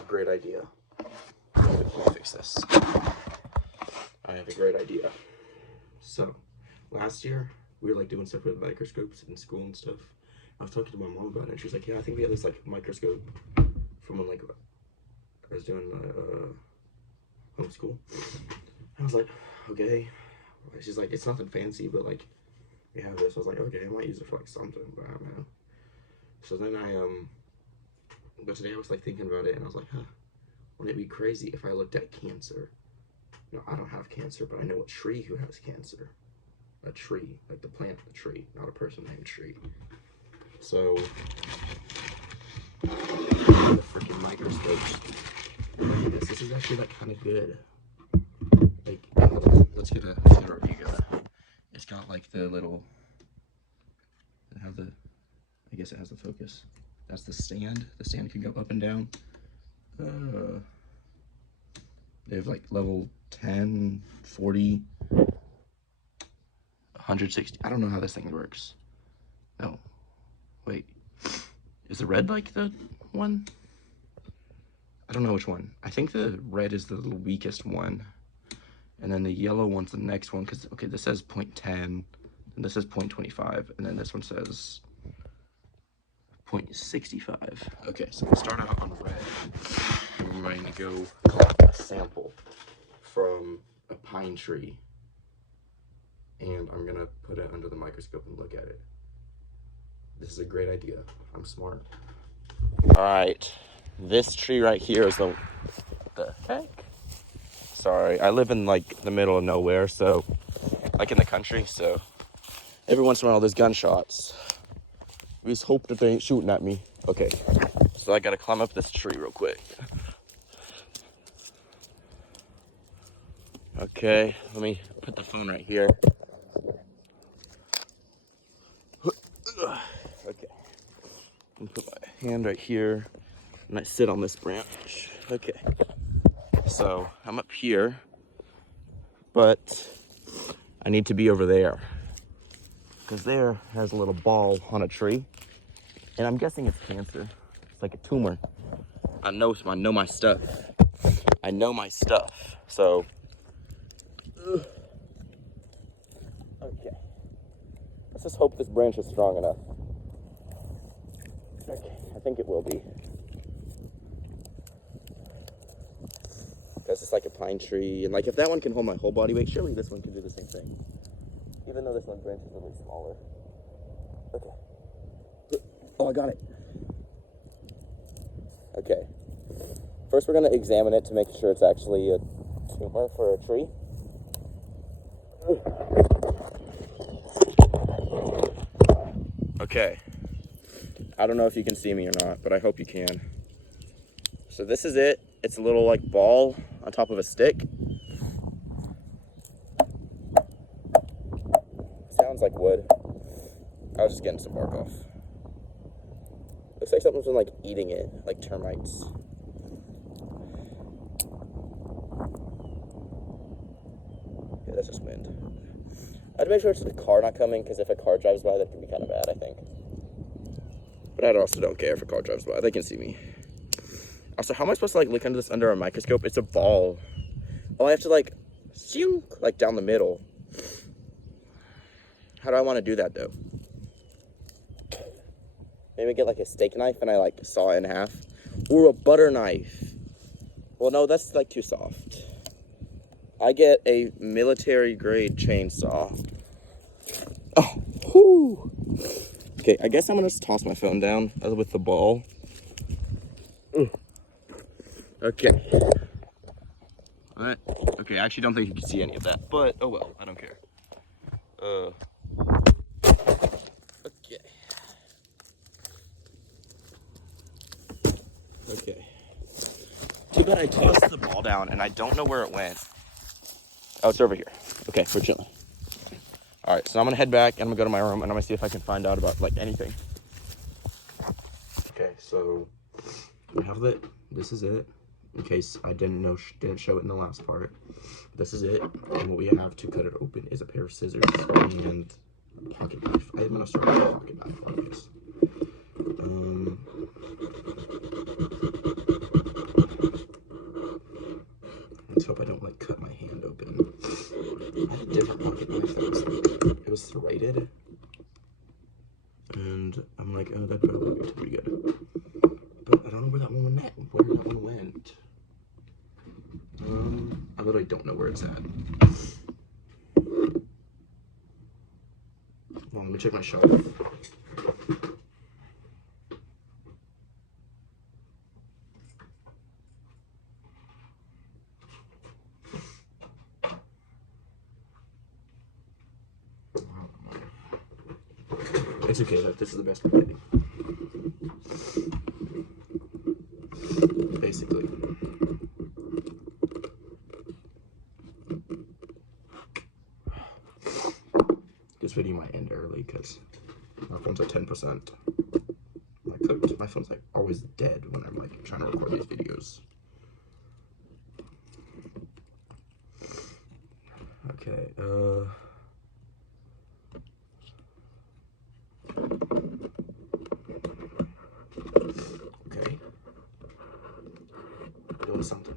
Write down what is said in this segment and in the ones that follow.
a great idea. Let me fix this. I have a great idea. So, last year, we were like doing stuff with microscopes in school and stuff. I was talking to my mom about it, and she was like, yeah, I think we had this like microscope from when like I was doing homeschool. I was like, okay. She's like, it's nothing fancy, but like we have this. I was like, okay, I might use it for like something, but I don't know. So then but today I was like thinking about it, and I was like, huh, wouldn't it be crazy if I looked at cancer? No, I don't have cancer, but I know a tree who has cancer. A tree, like the plant, the tree, not a person named Tree. So, the freaking microscopes. Look at this. This is actually like kind of good. Like, let's get a review going. It's got like the little. I guess it has the focus. That's the stand. The stand can go up and down. They have like level 10, 40, 160. I don't know how this thing works. No. Wait. Is the red like the one? I don't know which one. I think the red is the weakest one. And then the yellow one's the next one. Because, okay, this says 0.10. And this says 0.25. And then this one says 0.65. Okay, so we'll start out on red. And we're going to go collect a sample from a pine tree. And I'm going to put it under the microscope and look at it. This is a great idea. I'm smart. All right. This tree right here is the heck? Sorry, I live in like the middle of nowhere, so like in the country, so every once in a while there's gunshots. We just hope that they ain't shooting at me. Okay, so I gotta climb up this tree real quick. Okay, let me put the phone right here. Okay, I'm gonna put my hand right here and I sit on this branch. Okay, so I'm up here, but I need to be over there because there has a little ball on a tree, and I'm guessing it's cancer. It's like a tumor. I know my stuff. I know my stuff. So, okay. Let's just hope this branch is strong enough. Okay, I think it will be. Because it's like a pine tree, and like if that one can hold my whole body weight, surely this one can do the same thing. Even though this one branch is a little smaller. Okay. Oh, I got it. Okay. First we're gonna examine it to make sure it's actually a tumor for a tree. Okay. I don't know if you can see me or not, but I hope you can. So this is it. It's a little like ball on top of a stick. Sounds like wood. I was just getting some bark off. Looks like something's been like eating it, like termites. Yeah, that's just wind. I had to make sure it's a car not coming, because if a car drives by, that can be kind of bad, I think. But I also don't care if a car drives by. They can see me. Also, how am I supposed to like look under this under a microscope? It's a ball. Oh, I have to like down the middle. How do I want to do that though? Maybe get like a steak knife and I like saw it in half, or a butter knife. Well, no, that's like too soft. I get a military grade chainsaw. Oh, whoo. Okay, I guess I'm gonna just toss my phone down with the ball. Okay. Alright. Okay, I actually don't think you can see any of that, but oh well, I don't care. Okay. Okay. Too bad I tossed the ball down and I don't know where it went. Oh, it's over here. Okay, we're chilling. Alright, so I'm gonna head back and I'm gonna go to my room and I'm gonna see if I can find out about like anything. Okay, so we have it. This is it. In case I didn't show it in the last part. This is it. And what we have to cut it open is a pair of scissors and a pocket knife. I'm gonna start with a pocket knife on this. Let's hope I don't like cut my hand open. I had a different pocket knife that was like, it was serrated. And I'm like, oh, that'd probably be pretty good. But I don't know where that one went. Where that one went. I literally don't know where it's at. Well, let me check my shelf. It's okay, this is the best we're getting. Basically. This video might end early because my phone's at 10%. My phone's like always dead when I'm like trying to record these videos. Okay, okay. Doing something.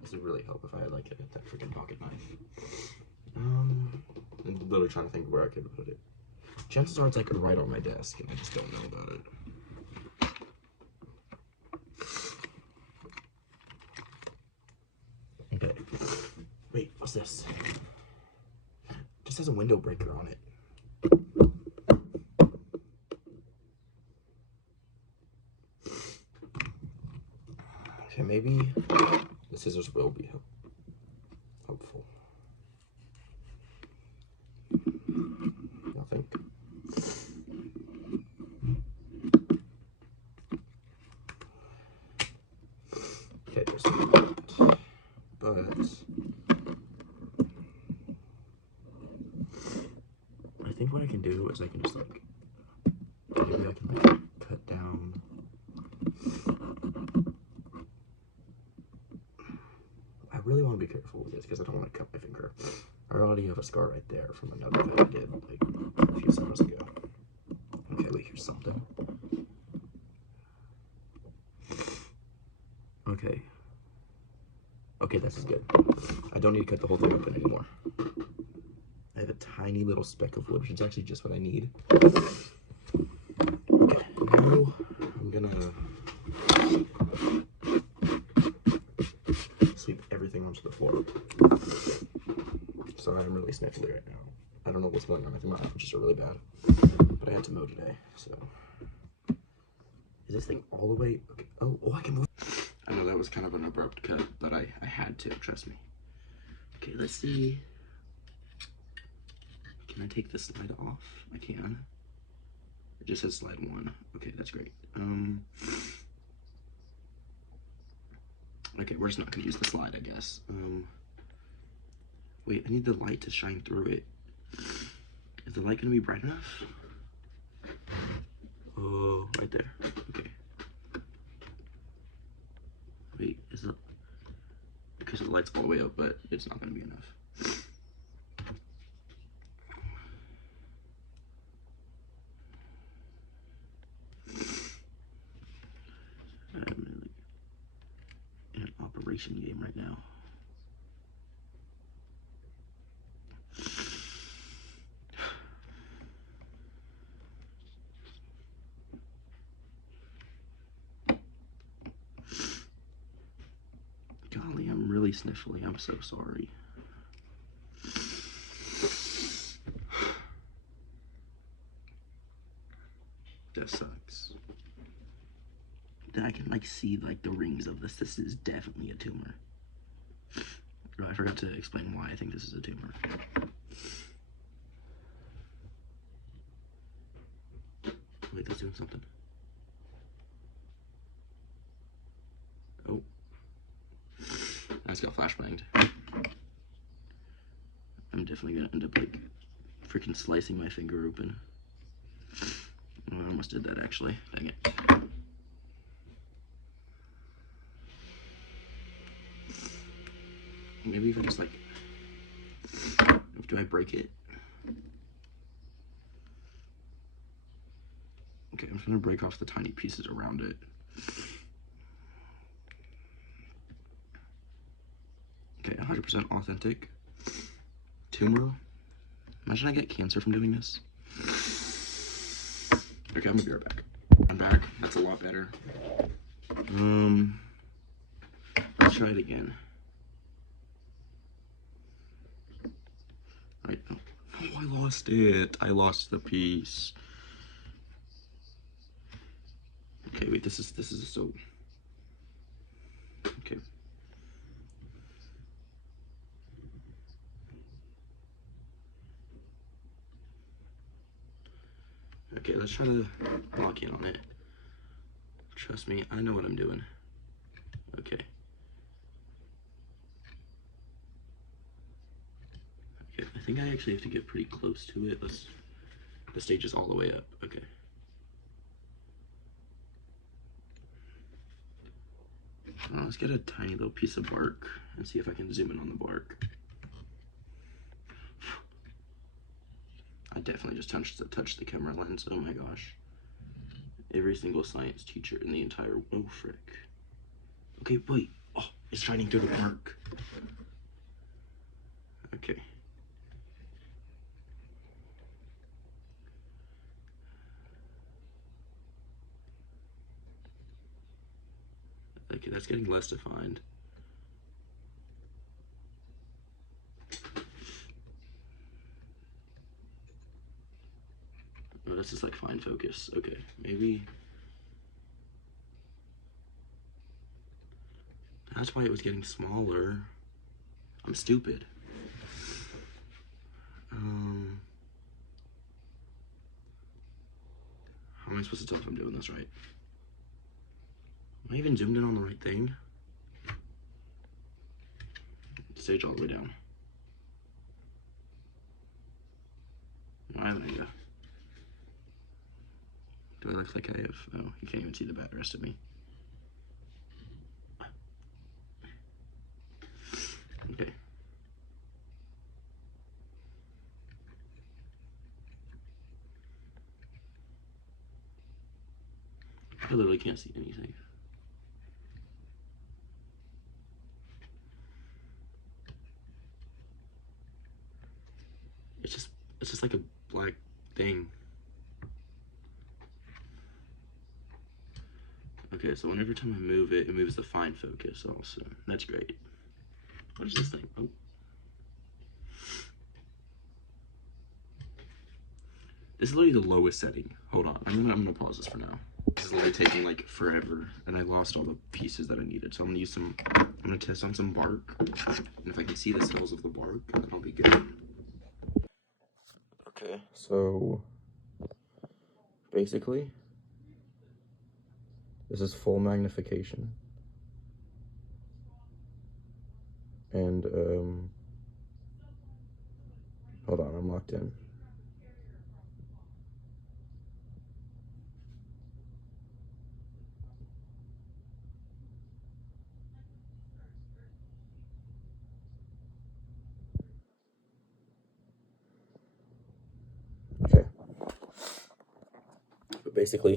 This would really help if I had like that freaking pocket knife. I'm literally trying to think where I could put it. Chances are it's like right on my desk and I just don't know about it. Okay. Wait, what's this? It just has a window breaker on it. Okay, maybe the scissors will be helpful. Nothing. Okay, there's that. But I think what I can do is I can just like, maybe I can like cut down. I really want to be careful with this because I don't want to cut my finger. I already have a scar right there from another that I did like a few summers ago. Okay, wait, here's something. Okay. Okay, this is good. I don't need to cut the whole thing open anymore. I have a tiny little speck of wood, which is actually just what I need. Okay, now I'm gonna sweep everything onto the floor. Sorry, I'm really sniffly right now. I don't know what's going on. I think my allergies are really bad. But I had to mow today, so. Is this thing all the way? Okay. Oh, I can move. I know that was kind of an abrupt cut, but I had to, trust me. Okay, let's see. Can I take this slide off? I can. It just says slide 1. Okay, that's great. Okay, we're just not gonna use the slide, I guess. Wait, I need the light to shine through it. Is the light gonna be bright enough? Oh, right there. Okay. Wait, is it? Because the light's all the way up, but it's not gonna be enough. I'm really in an operation game right now. Golly, I'm really sniffly. I'm so sorry. That sucks. Then I can like see like the rings of this. This is definitely a tumor. Oh, I forgot to explain why I think this is a tumor. Wait, that's doing something. Oh. I just got flashbanged. I'm definitely gonna end up like freaking slicing my finger open. Oh, I almost did that actually. Dang it. Maybe if I just like, do I break it? Okay, I'm just gonna break off the tiny pieces around it. Okay, 100% authentic. Tumor. Imagine I get cancer from doing this. Okay, I'm gonna be right back. I'm back. That's a lot better. Let's try it again. Right. Oh, I lost it. I lost the piece. Okay, wait. This is so. Okay. Okay, let's try to lock in on it. Trust me, I know what I'm doing. Okay. Okay, I think I actually have to get pretty close to it. The stage is all the way up. Okay. Let's get a tiny little piece of bark and see if I can zoom in on the bark. I definitely just touched the camera lens. Oh my gosh. Every single science teacher in the entire... Oh, frick. Okay, wait. Oh, it's shining through the bark. Okay. Okay, that's getting less defined. Oh, this is like fine focus. Okay, maybe... That's why it was getting smaller. I'm stupid. How am I supposed to tell if I'm doing this right? Am I even zoomed in on the right thing? Stage all the way down. There you go. Do I look like I have... Oh, you can't even see the bad rest of me. Okay. I literally can't see anything. It's just like a black thing. Okay, so whenever time I move it, it moves the fine focus also. That's great. What is this thing? Oh. This is literally the lowest setting. Hold on, I'm gonna pause this for now. This is literally taking like forever, and I lost all the pieces that I needed. So I'm gonna test on some bark, and if I can see the cells of the bark, then I'll be good. Okay, so basically, this is full magnification. And, hold on, I'm locked in. Okay. But basically,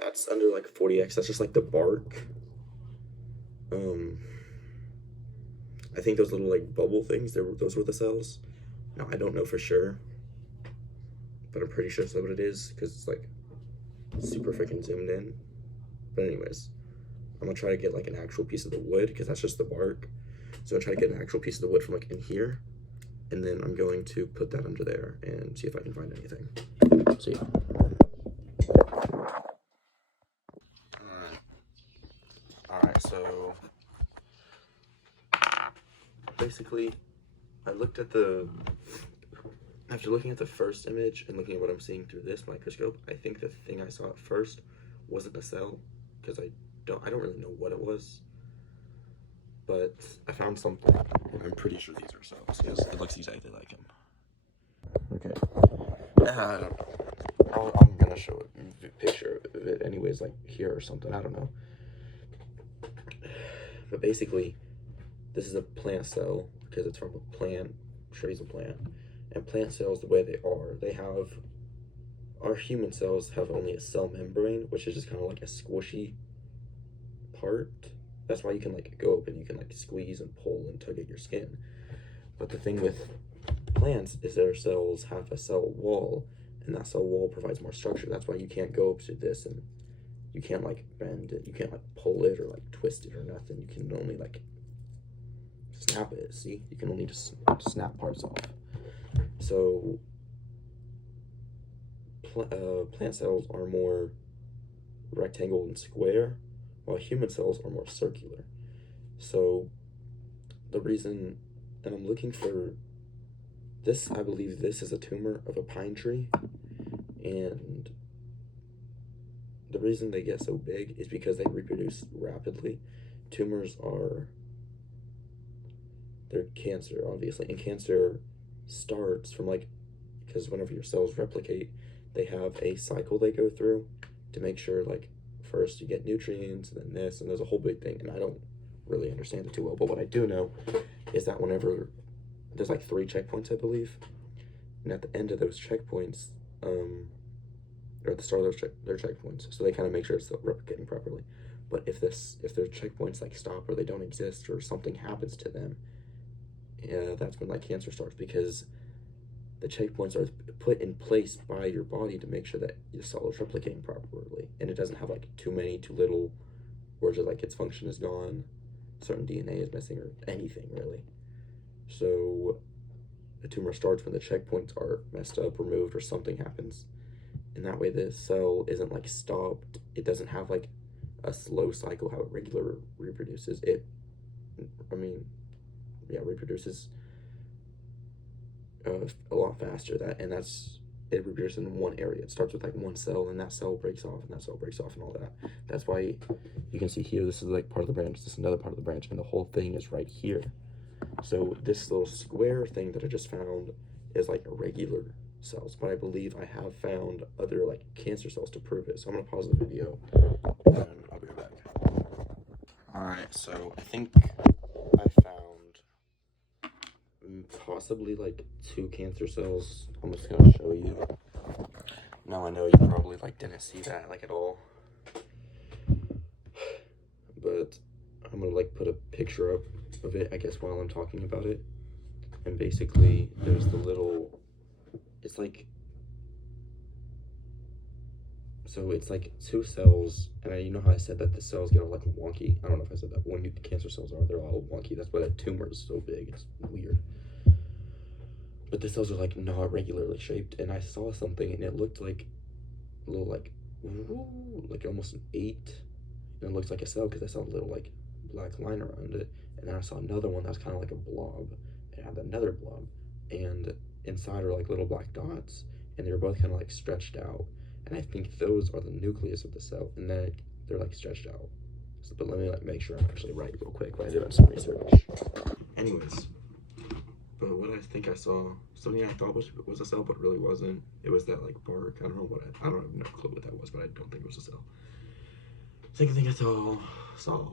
that's under like 40x. That's just like the bark. I think those little like bubble things, those were the cells. Now I don't know for sure, but I'm pretty sure that's what it is because it's like super freaking zoomed in. But anyways, I'm gonna try to get like an actual piece of the wood because that's just the bark. So I'm gonna try to get an actual piece of the wood from like in here, and then I'm going to put that under there and see if I can find anything. See ya. Alright, so basically I looked at after looking at the first image and looking at what I'm seeing through this microscope, I think the thing I saw at first wasn't a cell, because I don't really know what it was, but I found something. I'm pretty sure these are cells, because it looks exactly like him. Okay. I'm gonna show a picture of it anyways, like here or something, I don't know. But basically, this is a plant cell, because it's from a plant, I'm sure he's a plant. And plant cells, the way they are, they have our human cells have only a cell membrane, which is just kind of like a squishy part. That's why you can like go open, you can like squeeze and pull and tug at your skin. But the thing with plants is their cells have a cell wall, and that cell wall provides more structure. That's why you can't go up to this and you can't like bend it, you can't like pull it or like twist it or nothing. You can only like snap it. See, you can only just snap parts off. So plant cells are more rectangle and square, while human cells are more circular. So the reason, and I'm looking for this, I believe this is a tumor of a pine tree, and the reason they get so big is because they reproduce rapidly. Tumors are, they're cancer, obviously, and cancer starts from like, because whenever your cells replicate, they have a cycle they go through to make sure, like, first you get nutrients, and then this, and there's a whole big thing, and I don't really understand it too well, but what I do know is that whenever, there's like 3 checkpoints, I believe, and at the end of those checkpoints, or at the start of their checkpoints, so they kind of make sure it's still replicating properly. But if their checkpoints like stop or they don't exist or something happens to them, that's when like cancer starts, because the checkpoints are put in place by your body to make sure that your cell is replicating properly, and it doesn't have like too many, too little, or just like its function is gone, certain DNA is missing, or anything really. So the tumor starts when the checkpoints are messed up, removed, or something happens, and that way the cell isn't like stopped. It doesn't have like a slow cycle how it regular reproduces. Reproduces a lot faster. It reproduces in one area. It starts with like one cell, and that cell breaks off, and that cell breaks off, and all that. That's why you can see here, this is like part of the branch, this is another part of the branch, and the whole thing is right here. So this little square thing that I just found is like irregular cells, but I believe I have found other like cancer cells to prove it. So I'm gonna pause the video and I'll be right back. Alright, so I think I found possibly like 2 cancer cells. I'm just gonna show you. Now I know you probably like didn't see that like at all, but I'm gonna like put a picture up of it, I guess, while I'm talking about it. And basically there's the little, it's like, so it's like 2 cells, and you know how I said that the cells get all like wonky? I don't know if I said that, but when the cancer cells are, they're all wonky. That's why that tumor is so big, it's weird. But the cells are like not regularly shaped, and I saw something and it looked like a little like almost an 8, and it looks like a cell because I saw a little like black line around it. And then I saw another one that was kind of like a blob, and it had another blob, and inside are like little black dots, and they were both kind of like stretched out, and I think those are the nucleus of the cell, and then they're like stretched out. So, but let me like make sure I'm actually right real quick by doing some research. Anyways, but what I think I saw, something I thought was a cell, but really wasn't. It was that like bark. I don't know what I don't have no clue what that was, but I don't think it was a cell. Second thing I saw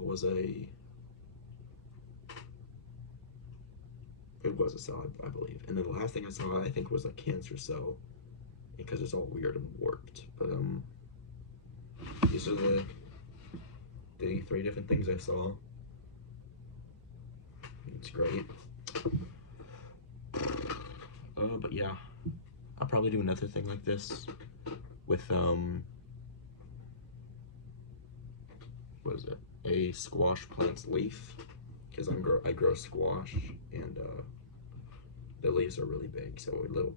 was it was a cell, I believe. And then the last thing I saw, I think, was a cancer cell, because it's all weird and warped. But these are the 3 different things I saw. It's great. But yeah, I'll probably do another thing like this with what is it? A squash plant's leaf, because I grow squash, and the leaves are really big, so a little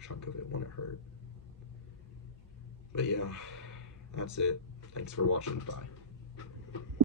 chunk of it wouldn't hurt. But yeah, that's it. Thanks for watching. Bye.